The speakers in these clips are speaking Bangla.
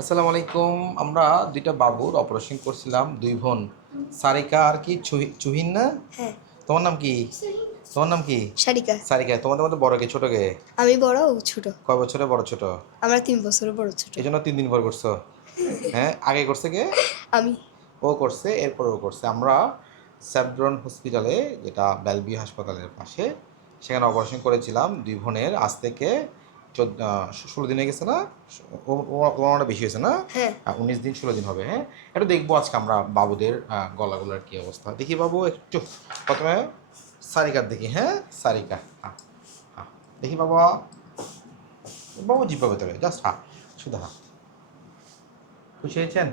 আসসালামু আলাইকুম। আমরা দুইটা বাবুর অপারেশন করছিলাম, দুই বোন, সারিকা আর কি চুহিন না? হ্যাঁ। তোমার নাম কি? তোমার নাম কি? সারিকা। সারিকা। তোমাদের মধ্যে বড় কে ছোট কে? আমি বড় ও ছোট। কয় বছরে বড় ছোট? আমরা 3 বছরের বড় ছোট। এই জন্য 3 দিন পর করছো? হ্যাঁ, আগে করছে কে? আমি। ও করছে, এরপর ও করছে। আমরা স্যাবড্রন হসপিটালে, যেটা বেলবি হাসপাতালের পাশে, সেখানে অপারেশন করেছিলাম দুই বোনের। আজ থেকে 16 দিন হয়ে গেছে না? ওনারা বেশি হয়েছে না? হ্যাঁ। 19 দিন 16 দিন হবে। হ্যাঁ, একটু দেখবো আজকে আমরা বাবুদের গলাগুলোর কি অবস্থা দেখি। বাবু একটু প্রথমে সারিকার দেখি। হ্যাঁ, সারিকা। হ্যাঁ হ্যাঁ, দেখি বাবা। বাবু জিপা ভেতরে জাস্ট শুধু খুশি হয়েছেন?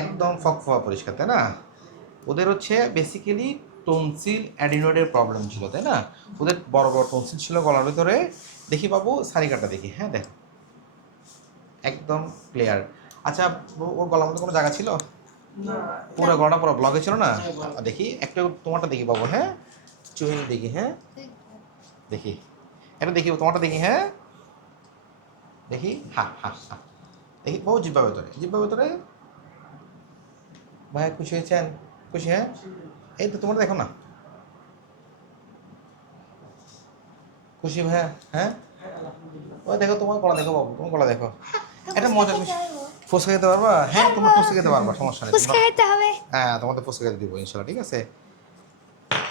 একদম ফকফকা পরিষ্কার, তাই না? ওদের হচ্ছে বেসিক্যালি টনসিল অ্যাডিনয়েডের প্রবলেম ছিল, তাই না? ওদের বড় বড় টনসিল ছিল গলার ভিতরে। দেখি বাবু সারিকাটা দেখি। হ্যাঁ, দেখো একদম ক্লিয়ার। আচ্ছা, ওর গলার মধ্যে কোনো জায়গা ছিল? পুরো গলাটা পুরো ব্লকে ছিল না? দেখি একটা তোমারটা দেখি বাবু। হ্যাঁ, চুহিন দেখি। হ্যাঁ, দেখি এটা দেখি, তোমারটা দেখি। হ্যাঁ, দেখি। হ্যাঁ হ্যাঁ হ্যাঁ, দেখি বাবু জিব্বা ভেতরে, জিব্বা ভেতরে। ভাই খুশি হয়েছেন? খুশি? হ্যাঁ, এই তো তোমার দেখো না। খুশি ভাইয়া? হ্যাঁ, ওই দেখো তোমার গলা দেখো বাবু, তোমার গলা দেখো। এটা মজা খুশি। ফুচকা খেতে পারবা? হ্যাঁ, তোমার ফুচকা খেতে পারবা, সমস্যা নেই। ফুচকা খেতে হবে। হ্যাঁ, তোমাদের ফুচকা খেতে দিব ইনশাল্লাহ, ঠিক আছে?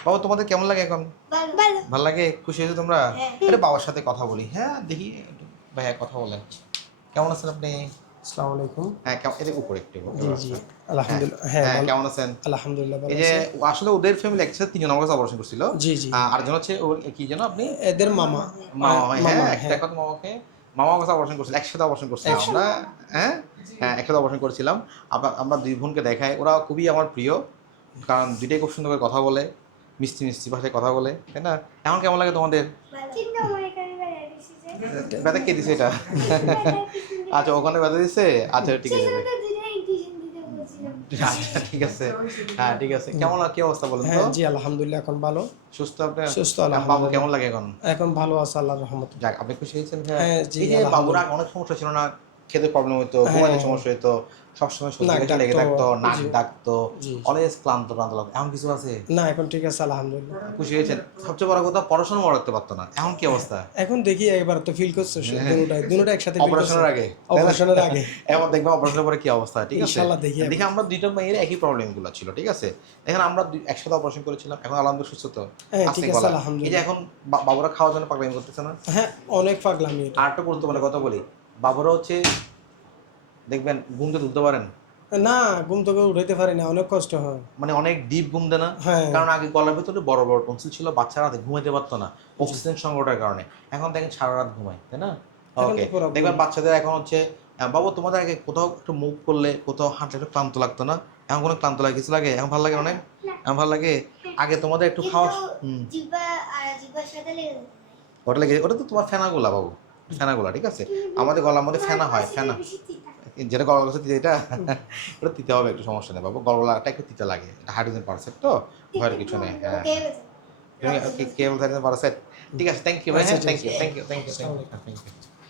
বাবু তোমাদের কেমন লাগে এখন? ভালো। ভালো লাগে? খুশি হয়েছে তোমরা? এটা বাবার সাথে কথা বলি। হ্যাঁ, দেখি একটু ভাইয়া কথা বলেন। কেমন আছেন আপনি? আসসালামু আলাইকুম। হ্যাঁ, কেমন এটা উপরে একটু জি, জি। হ্যাঁ আলহামদুলিল্লাহ। হ্যাঁ, ভালো। কেমন আছেন? আলহামদুলিল্লাহ ভালো এই যে আছি। আসলে ওদের ফ্যামিলি একসাথে 3 জন আমার কাছে অপারেশন করছিল। জি, জি। আরেকজন হচ্ছে ওর কি যেন আপনি? এদের মামা। মামা হয়। হ্যাঁ, মামা, একটা হ্যাঁ। এখন মামার কাছে অপারেশন করছিল, একসাথে অপারেশন করছিলাম একসাথে। আমরা। হ্যাঁ হ্যাঁ, একসাথে অপারেশন করেছিলাম। আমরা দুই বোনকে দেখাই, ওরা খুবই আমার প্রিয়, কারণ দুইটাই খুব সুন্দর করে কথা বলে, মিষ্টি মিষ্টি ভাষায় কথা বলে, তাই না? এখন কেমন লাগে তোমাদের? ব্যথা কে দিছে এটা? আচ্ছা, ওখানে ব্যথা দিছে। আচ্ছা, ঠিক আছে। আচ্ছা, ঠিক আছে। হ্যাঁ, ঠিক আছে। কেমন কি অবস্থা বলেন তো? হ্যাঁ, জি আলহামদুলিল্লাহ এখন ভালো। সুস্থ আপনি? সুস্থ বাবু আলহামদুলিল্লাহ। কেমন লাগে এখন? এখন ভালো আছে আল্লাহর রহমতে। যাক, আপনি খুশি হয়েছেন ভাইয়া? হ্যাঁ, জি এই যে বাবুর আলহামদুলিল্লাহ। অনেক সমস্যা ছিল না? খেতে প্রবলেম হইতো, ঘুমাইতে হ্যাঁ, সমস্যা হইতো, সবসময় সর্দি নাক কাশি লেগে ডাকতো। থাকতো, নাক জি, ডাকতো, জি, জি। অলওয়েজ ক্লান্ত ক্লান্ত লাগতো। এখন কিছু আছে? না এখন ঠিক আছে আলহামদুলিল্লাহ। খুশি হয়েছেন? সবচেয়ে বড় কথা, পড়াশোনা মনে রাখতে পারতো না, এখন কি অবস্থা? এখন দেখি একবার তো ফিল করছে দুটোটা একসাথে ফিল করছে। অপারেশনের আগে, অপারেশনের আগে। এবার দেখবে অপারেশনের পরে কি অবস্থা, ঠিক আছে? ইনশাআল্লাহ দেখি এখন। দেখি আমরা দুইটা মেয়ের একই প্রবলেমগুলো ছিল, ঠিক আছে? দেখেন আমরা একসাথে অপারেশন করেছিলাম, এখন আলহামদুলিল্লাহ সুস্থ তো। হ্যাঁ, আস্তে ঠিক আছে বলা। এই যে আলহামদুলিল্লাহ। এখন বাবুরা খাওয়ার জন্য পাগলামি করতেছে না? হ্যাঁ, অনেক পাগলামি এটা। আর একটা গুরুত্বপূর্ণ কথা বলি, বাবুরা হচ্ছে দেখবেন ঘুমতে তুলতে পারেন, না, ঘুম থেকে উঠাইতে পারি না, অনেক কষ্ট হয়। মানে অনেক ডিপ ঘুম দেয় না? হ্যাঁ। কারণ আগে গলার ভিতরে বড় বড় টনসিল ছিল, বাচ্চারা ঘুমাইতে পারতো না অক্সিজেন সংকটের কারণে। এখন দেখেন সারা রাত ঘুমায়, তাই না? এখন ওকে, তো পুরো দেখবেন বাচ্চাদের এখন হচ্ছে বাবু তোমাদের আগে কোথাও একটু মুভ করলে, কোথাও হাঁটলে একটু ক্লান্ত লাগতো না? এখন কোনো ক্লান্ত লাগে? কিছু লাগে? এখন ভালো লাগে অনেক? এখন ভালো লাগে? আগে তোমাদের একটু খাওয়া ওটা লেগে, ওটা তো তোমার ফেনাগুলা বাবু, ফেনাগুলা, ঠিক আছে? আমাদের গলার মধ্যে ফেনা হয়, ফেনা যেটা গলার কাছে দিতে, এটা ওটা দিতে হবে, একটু সমস্যা নেই বাবু, গলাটা একটু দিতে লাগে, এটা হাইড্রোজেন পারসেন্ট তো, ভয়ের কিছু নেই। হ্যাঁ, কেবল হাইড্রোজেন পারসেন্ট। ঠিক আছে, থ্যাংক ইউ ভাই। হ্যাঁ, thank you, thank you, thank you, thank you, thank you.